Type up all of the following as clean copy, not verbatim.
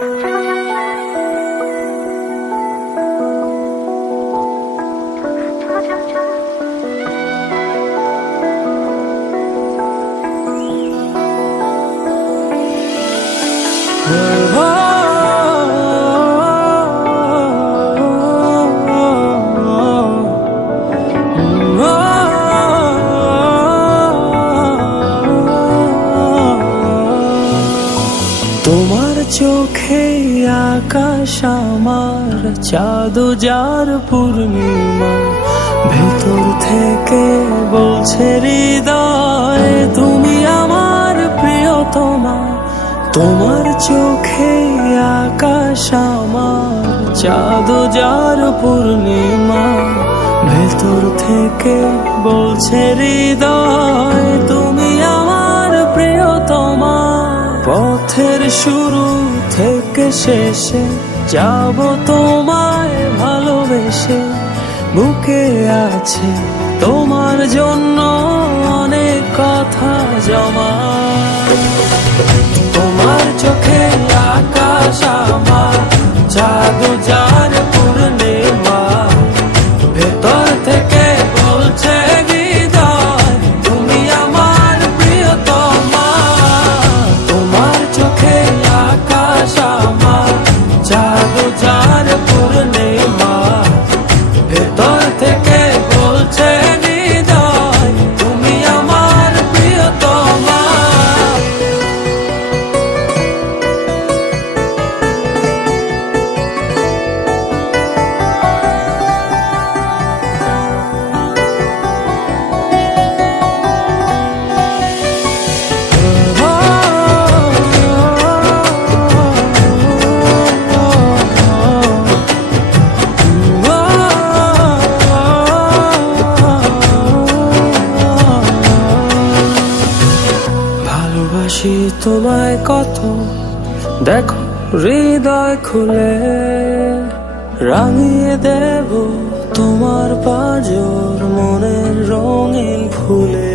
তোমার চোখে আকাশ আমার চাঁদ যার পূর্ণিমা, ভেতর থেকে বলছে হৃদয় তুমি আমার প্রিয়তমা। তোমার চোখে আকাশ আমার চাঁদ যার পূর্ণিমা, ভেতর থেকে বলছে হৃদয় তুমি আমার প্রিয়তমা। পথের শুরু থেকে শেষে যাব তোমায় ভালোবেসে, বুকে আছে তোমার জন্য অনেক কথা জমা। তোমার চোখে আকাশ আমার চাঁদ যার পূর্ণিমা, ভেতর থেকে বলছে হৃদয় তুমি আমার প্রিয়তমা। তোমার চোখে আকাশ আমার চাঁদ যার পূর্ণিমা, ভেতর থেকে বলছে হৃদয় তুমি আমার প্রিয়তমা। ভালোবাসি তোমায় কত, দেখো হৃদয় খুলে রাঙিয়ে দেব তোমার পাঁজর মনের রঙিন ফুলে।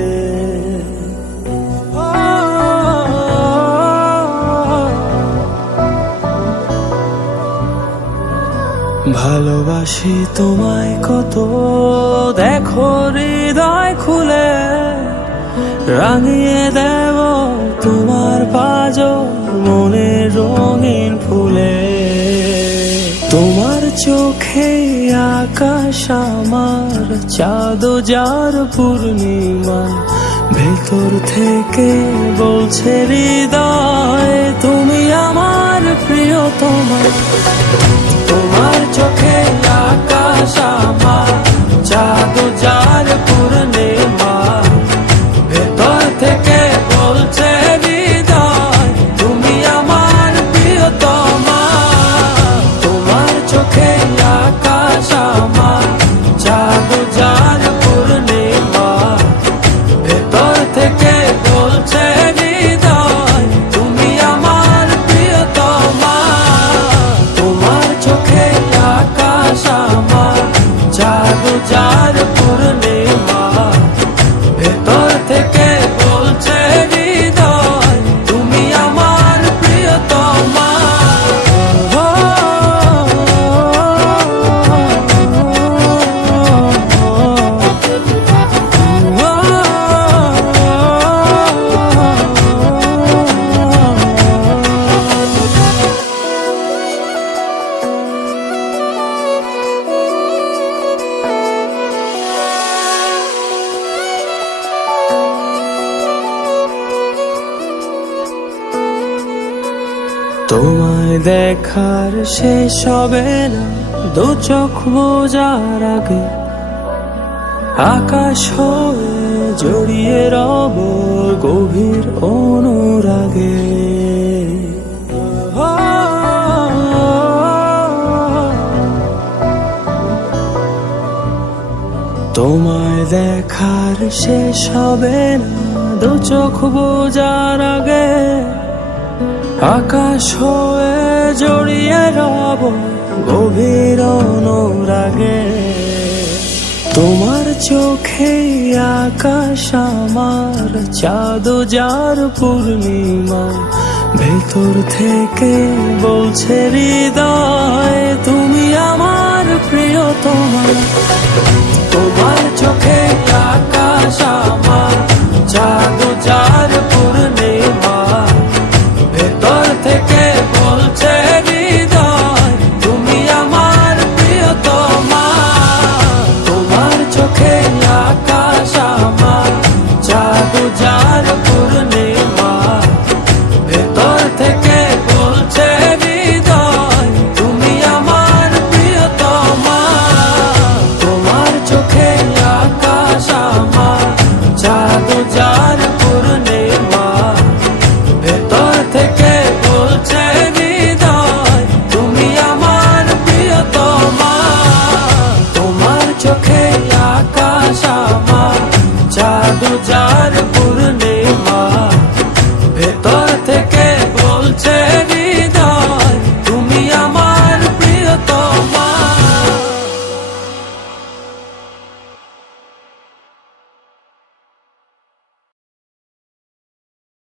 ভালোবাসি তোমায় কত, দেখো হৃদয় খুলে রাঙিয়ে দেব তোমার পাঁজর মনের রঙিন ফুলে। তোমার চোখে আকাশ আমার চাঁদ যার পূর্ণিমা, ভেতর থেকে বলছে হৃদয় তুমি আমার প্রিয়তমা। তোমার চোখে আকাশ আমার চাঁদ যার পূর্ণিমা, ভেতর থেকে বলছে হৃদয় তুমি আমার প্রিয়তমা। তোমার চোখে আকাশ আমার চাঁদ যার পূর্ণিমা, ভেতর থেকে বলছে হৃদয় তুমি আমার প্রিয়তমা। তোমার চোখে আকাশ আমার চাঁদ যার পূর্ণিমা, ভেতর থেকে বলছে হৃদয় তুমি আমার প্রিয়তমা। তোমায় দেখার শেষ হবে না দু চোখ বোঝার আগে, আকাশ হয়ে জড়িয়ে রব গভীর অনুরাগে। তোমায় দেখার শেষ হবে না দু চোখ বোঝার আগে, আকাশ হয়ে জড়িয়ে রব গভীর অনুরাগে। তোমার চোখে আকাশ আমার চাঁদ যার পূর্ণিমা, ভেতর থেকে বলছে হৃদয় তুমি আমার প্রিয়তমা। তোমার চোখে আকাশ আমার, চাঁদ যার পূর্ণিমা। ভেতর থেকে বলছে হৃদয় তুমি আমার প্রিয়তমা। তোমার চোখে আকাশ আমার, চাঁদ যার পূর্ণিমা। ভেতর থেকে বলছে হৃদয় তুমি আমার প্রিয়তমা। তোমার চোখে আকাশ আমার, চাঁদ যার পূর্ণিমা। ভেতর থেকে বলছে হৃদয় তুমি আমার প্রিয়তমা। তোমার চোখে আকাশ আমার, চাঁদ যার পূর্ণিমা। ভেতর থেকে বলছে